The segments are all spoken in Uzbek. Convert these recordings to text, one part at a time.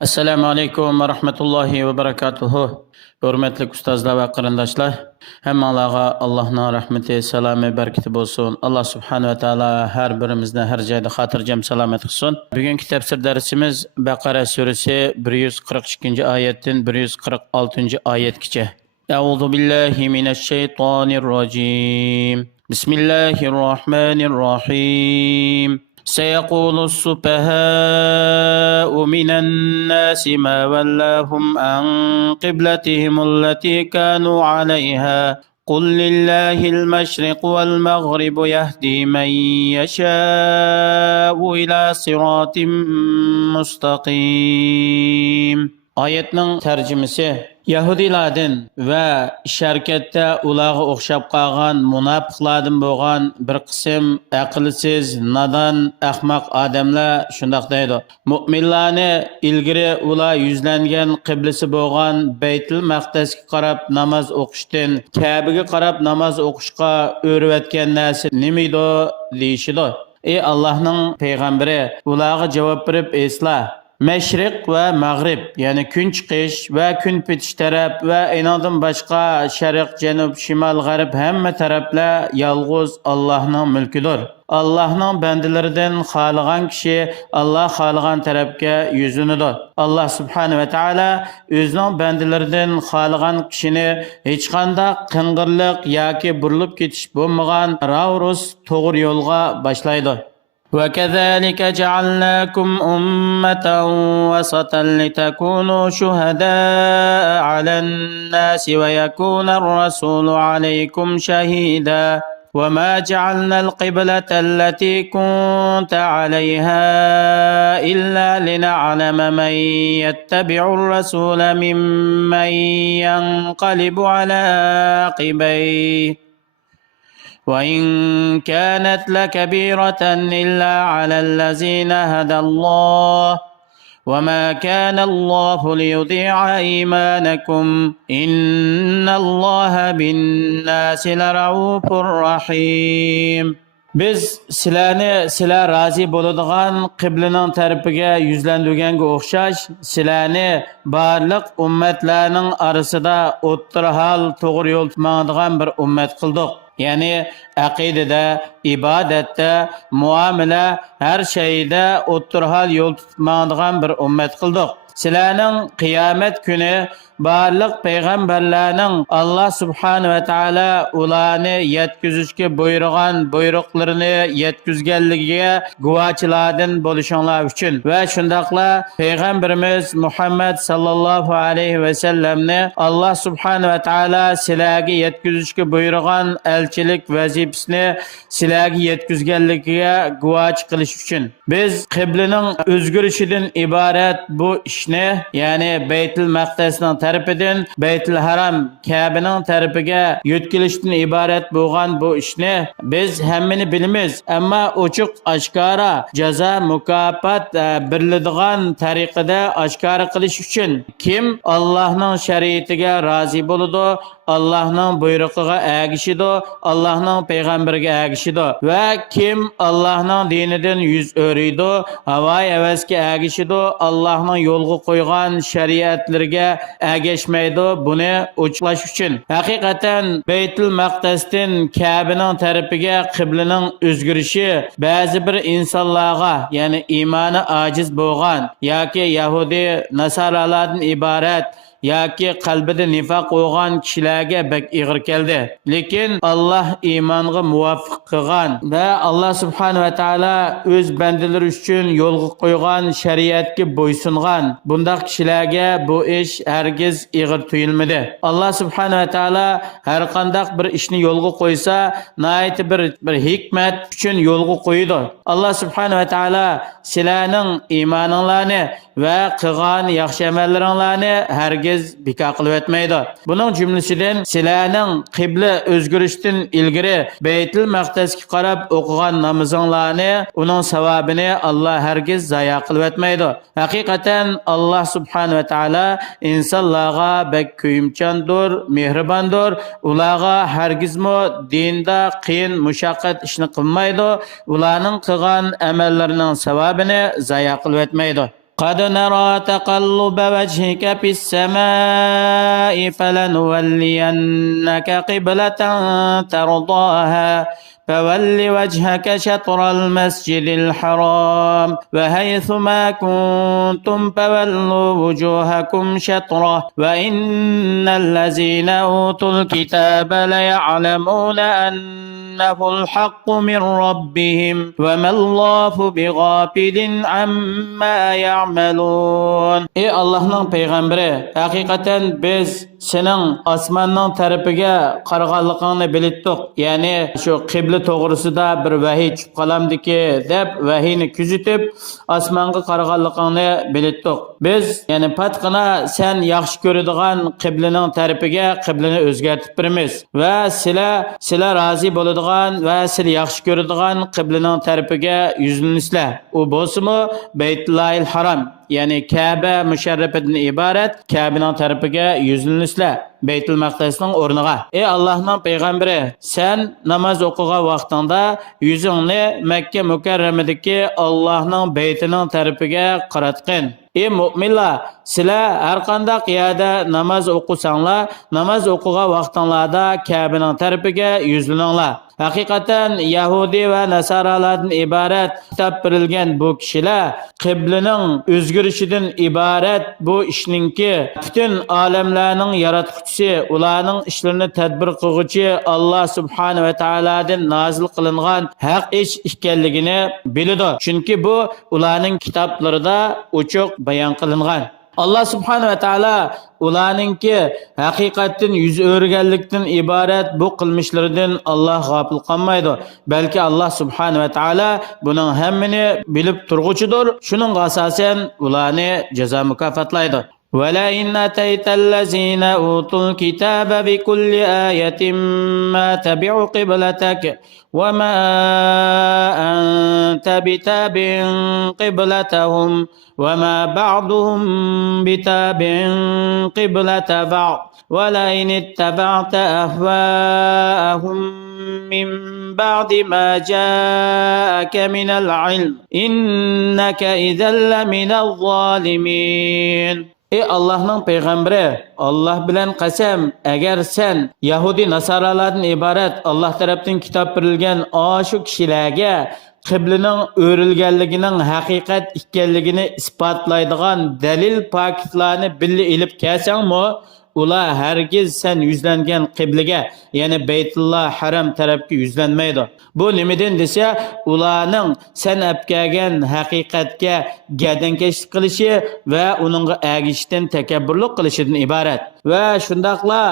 Assalomu alaykum va rahmatullohi va barakatuhu. Hurmatli ustozlar va qarindoshlar, hammanglarga Allohning rahmati, salomi, barakati bo'lsin. Alloh subhanahu va taolo har birimizni har joyda xotirjam salomat qilsin. Bugungi tafsir darsimiz Baqara surasi 142-oyatdan 146-oyatgacha. A'udhu billahi minash shaytonir rojim. Bismillahir rohmanir rohim. سيقول السفهاء من الناس ما ولاهم عن قبلتهم التي كانوا عليها قل لله المشرق والمغرب يهدي من يشاء إلى صراط مستقيم. Oyatning tarjimasi Yahudilardan va sharkatda ularga o'xshab qolgan munofiqlardan bo'lgan bir qism aqlsiz, nodon, ahmoq odamlar shundoq deydi. Mu'minlarni ilgari ular yuzlangan qiblasi bo'lgan Baytul Maqdasga qarab namoz o'qishdan Ka'baga qarab namoz o'qishga o'rvatgan narsa nima edi deyishidi. Ey Allohning payg'ambari, ularga javob berib esla. Mashriq va mag'rib, ya'ni kun chiqish va kun petish taraf va inodan boshqa sharq, janub, shimol, g'arb hamma taraflar yolg'iz Allohning mulkidir. Allohning bandalaridan xohlagan kishi Alloh xohlagan tarafga yuzlanidir. Alloh subhanahu va taolo o'zining bandalaridan xohlagan kishini hech qanday qing'irlik yoki burilib ketish bo'lmagan ravus to'g'ri yo'lga boshlaydi. وكذلك جعلناكم أمة وسطا لتكونوا شهداء على الناس ويكون الرسول عليكم شهيدا وما جعلنا القبلة التي كنت عليها إلا لنعلم من يتبع الرسول ممن ينقلب على عقبيه وإن كانت لكبيرة إلا على الذين هدى الله وما كان الله ليضيع إيمانكم إن الله بالناس لرؤوف رحيم. Biz sizlar rozi bo'ladigan qiblaning tarafiga yuzlandirganga o'xshash sizlarni barliq ummatlarning orasida o'ttirhal to'g'ri yo'l tutmaydigan bir ummat qildik. Ya'ni aqidada, ibodatda, muomala, har shayda o'ttirhal yo'l tutmaydigan bir ummat qildik. Sizlarning qiyomat kuni barliq payg'ambarlarning Alloh subhanahu va taolo ularni yetkazishga buyurgan buyruqlarini yetkazganligiga guvohchilardan bo'lishinglar uchun va shundaqla payg'ambarimiz Muhammad sallallohu alayhi va sallamni Alloh subhanahu va taolo sizlarga yetkazishga buyurgan elchilik vazifasini sizlarga yetkazganligiga guvohchi qilish uchun biz qiblaning o'zgarishidan iborat bu ishni, ya'ni Baytul Maqdasning tarafidan Baytul Haram Ka'baning tarafiga yo'tkilishdan iborat bo'lgan bu ishni biz hammani bilamiz, ammo ochiq oshkora jazo mukofot beriladigan tariqada oshkora qilish uchun kim Allohning shariatiga rozi bo'ladi, Allohning buyrug'iga ergishidi, Allohning payg'ambariga ergishidi va kim Allohning dinidan yuz o'riydi, havoy havasga ergishidi, Allohning yo'lga qo'ygan shariatlariga ergashmaydi, buni o'chlash uchun haqiqatan Baytul Maqdasdan Ka'baning tarafiga qiblaning o'zgarishi ba'zi bir insonlarga, ya'ni iymoni ojiz bo'lgan yoki yahudi nasoralardan iborat yoki qalbida nifoq bo'lgan kishilarga bak ig'ir keldi. Lekin Alloh iymonga muvofiq qilgan va Alloh subhanahu va taolo o'z bandalari uchun yo'lga qo'ygan shariatga bo'ysungan bunday kishilarga bu ish hargiz ig'ir tuyulmadi. Alloh subhanahu va taolo har qanday bir ishni yo'lga qo'ysa, nihoyat bir hikmat uchun yo'lga qo'ydi. Alloh subhanahu va taolo sizlarning iymoninglarni va qilgan yaxshi amallaringlarni hargiz bekor qilib o'tmaydi. Buning jumlasidan sizlarning qibla o'zgarishdan ilgari Baytul Maqdasga qarab o'qigan namozinglarni, uning savobini Alloh hargiz zayo qilib o'tmaydi. Haqiqatan Alloh subhanahu va taolo insonlarga bek kuyimchandir, mehribondir. Ularga hargizmo dinda qiyin mushaqqat ishni qilmaydi. Ularning qilgan amallarining savobini zayo qilib o'tmaydi. قد نرى تقلب وجهك في السماء فلنولينك قبلة ترضاها فول وجهك شطر المسجد الحرام وحيث ما كنتم فولوا وجوهكم شطره وإن الذين أوتوا الكتاب ليعلمون أنه الحق من ربهم وما الله بغافل عما يعملون. Ey Allah'ın peygamberi, hakikaten biz senin asmanın tarafiga qaraganligingni bilitdik. Yani şu qibla to'g'risida bir vahiy chiqib qolamdiki deb vahiyni kuzatib osmonga qaraganligingni bilitdik. Biz yani patqina sen yaxshi ko'radigan qiblaning tarafiga qiblani o'zgartib beramiz va sizlar rozi bo'ladigan va siz yaxshi ko'radigan qiblaning tarafiga yuzlanisizlar. U bo'lsa-mu Baytullohil Haram, yani Kabe musharrafidan iborat Kabening tarafiga yuzlanisizlar. Beytul Maqdisning o'rniga. Ey Allohning payg'ambari, sen namoz o'qigan vaqtingda yuzingni Makka mukarramadagi Allohning baytining tarafiga qaratqin. Ey mu'minlar, sizlar har qanday yerda namoz o'qisanglar, namoz o'qigan vaqtinglarda Kabening tarafiga yuzlaninglar. Haqiqatan Yahudi va Nasaralardan iborat kitob berilgan bu kishilar qiblaning o'zgarishidan iborat bu ishninki butun olamlarning yaratuvchisi, ularning ishlarini tadbir qiluvchi Alloh subhanahu va taolodan nozil qilingan haq ish ekanligini biladi. Chunki bu ularning kitoblarida ochiq bayon qilingan. Allah subhanahu wa ta'ala ularninki haqiqatdan yuz o'rganlikdan iborat bu qilmishlaridan Allah g'ofil qolmaydi. Balki Allah subhanahu wa ta'ala buning hammani bilib turg'uchidir. Shuning asosan ularni jazo mukofotlaydi. ولئن أتيت الذين أوتوا الكتاب بكل آية ما تبعوا قبلتك وما أنت بتابع قبلتهم وما بعضهم بتابع قبلة بعض ولئن اتبعت أهواءهم من بعد ما جاءك من العلم إنك إذا لمن الظالمين. Ey Allah'ın peygamberi, Allah bilen qasam, agar sen Yahudi Nasaralardan iborat Allah tarafdan kitap berilgan aşu kishilarga qiblaning o'rilganligining haqiqat ekanligini isbotlaydigan dalil paketlarni birga ilib kelsangmi, ular hargiz sen yuzlangan qiblaga, ya'ni Baytulloh Haram tarafga yuzlanmaydi. Bu nimadan desa, ularning sen apkagan haqiqatga gadankashlik qilishi va uningga agishdan takabburlik qilishidan iborat. Va shundaqla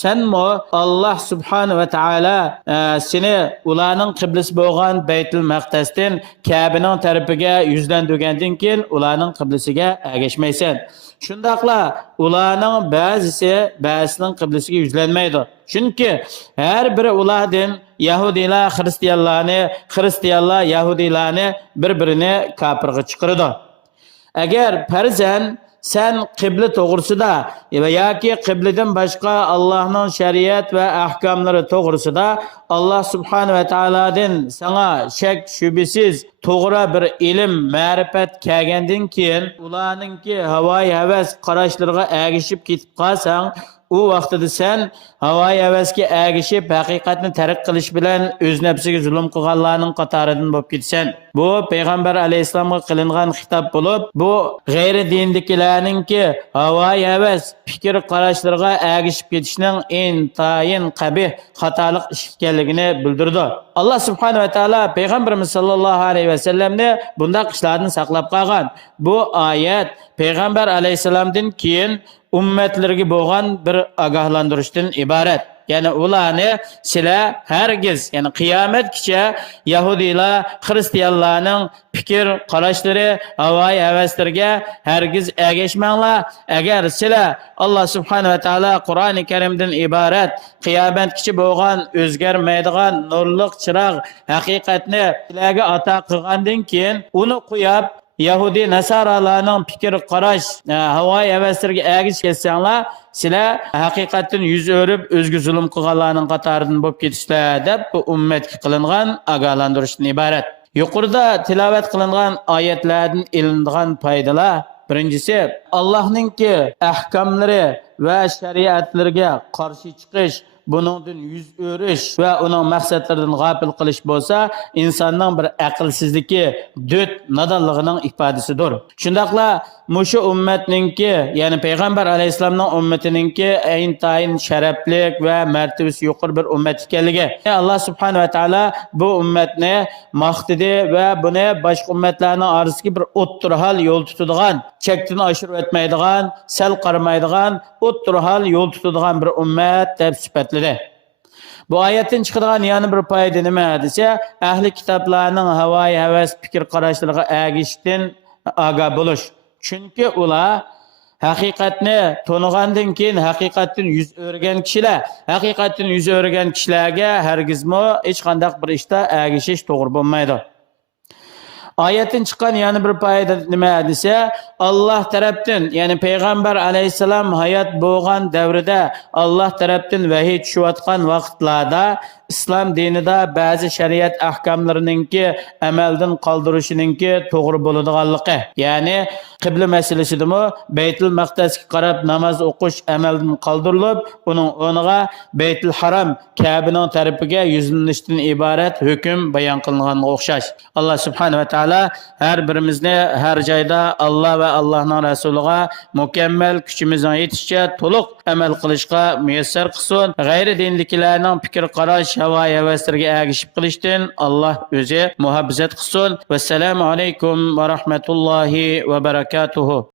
senmo Alloh subhanahu va taolo seni ularning qiblasi bo'lgan Baytul Maqdisdan Kabening tarafiga yuzlandirgandan keyin ularning qiblasiga agashmaysan. Shundaqla ularning ba'zisining qiblasiga yuzlanmaydi. Chunki har biri ulardan Yahudilar Xristianlar Yahudilarni bir-birini kafirga chiqaradi. Agar farzan sen qibla to'g'risida va yoki qibladan boshqa Allohning shariat va ahkomlari to'g'risida Alloh subhanahu va taolodan sana shak shubisiz to'g'ri bir ilm, ma'rifat kelgandan keyin ularningki havoyi havas qarashlariga agishib ketib qolsang, u vaqtida sen havoyi havasga agishib haqiqatni tark qilish bilan o'z nafsiga zulm qilganlarning qatoridan bo'lib ketsan. Bu payg'ambar alayhisolamga qilingan xitob bo'lib, bu g'ayri dindagilarningki havoyi havas fikr qarashlariga agishib ketishning intayin qabih xatolik ish ekanligini bildirdi. Alloh subhanahu va taolo payg'ambarimiz sollallohu alayhi va sallamni bunday ishlardan saqlab qolgan. Bu oyat payg'ambar alayhisolamdan keyin ummatlarga bo'lgan bir ogohlantirishdan iborat. Yani ularni sizlar hargiz, yani qiyomatgacha Yahudilar, Xristianlarning fikr qarashlari, havoyi havaslariga hargiz agashmanglar. Agar sizlar Alloh subhanahu va taolo Qur'oni Karimdan iborat qiyomatgacha bo'lgan o'zgarmaydigan nurliq chiroq haqiqatni sizlarga ato qilgandan keyin uni qo'yib Yahudi Nasaralarning fikr qarash, havoyi havaslariga agish ketsanglar, sizlar haqiqatdan yuz o'rib o'zga zulm qilganlarning qatoridan bo'lib ketisizlar deb bu ummatga qilingan ogohlantirishdan iborat. Yuqorida tilovat qilingan oyatlardan ilingan foydalar Birinchisi, Allohninki ahkomlari va shariatlariga qarshi chiqish, buningdan yuz o'rish va uning maqsadlaridan g'afil qilish bo'lsa, insonning bir aqlsizligi, döt nodonligining ifodasidir. Shundaqla mushu ummatninki, ya'ni payg'ambar alayhisolamning ummatininki intayin sharaflik va martabasi yuqori bir ummat ekanligi. Alloh subhanahu va taolo bu ummatni maqtadi va buni boshqa ummatlarning orasiga bir o'ttirhal yo'l tutadigan, chekdan oshirib o'tmaydigan, sal qaramaydigan, o'ttirhal yo'l tutadigan bir ummat deb sifatladi. Bu oyatdan chiqadigan yana bir foyda nima desa, ahli kitoblarning havoyi havas fikr qarashlariga agishdan aga bo'lish. Chunki ular haqiqatni to'nigandan keyin haqiqatdan yuz o'rgan kishilar, haqiqatdan yuz o'rgan kishilarga hargizmo hech qanday bir ishda agishish to'g'ri bo'lmaydi. Oyatdan chiqqan yana bir foyda nima desa, Alloh tarafdan, ya'ni payg'ambar alayhisalom hayot bo'lgan davrida Alloh tarafdan vahiy tushayotgan vaqtlarda islom dinida ba'zi shariat ahkomlarininki amaldan qoldirishininki to'g'ri bo'ladiganligi. Ya'ni qibla masalasidami Baytul Maqdasga qarab namoz o'qish amaldan qoldirilib, uning o'rniga Baytul Haram Ka'baning tarafiga yuzlanishdan iborat hukm bayon qilinganiga o'xshash. Alloh subhanahu va taolo har birimizni har joyda Alloh va Allohning rasuliga mukammal kuchimizning yetishicha to'liq amal qilishga muyassar qilsin. G'ayri dinliklarning fikr qarash havoyi havaslarga agishib qilishdan Alloh o'zi muhabbizat qilsin. Vassalomu alaykum va rahmatullohi va barakatuh.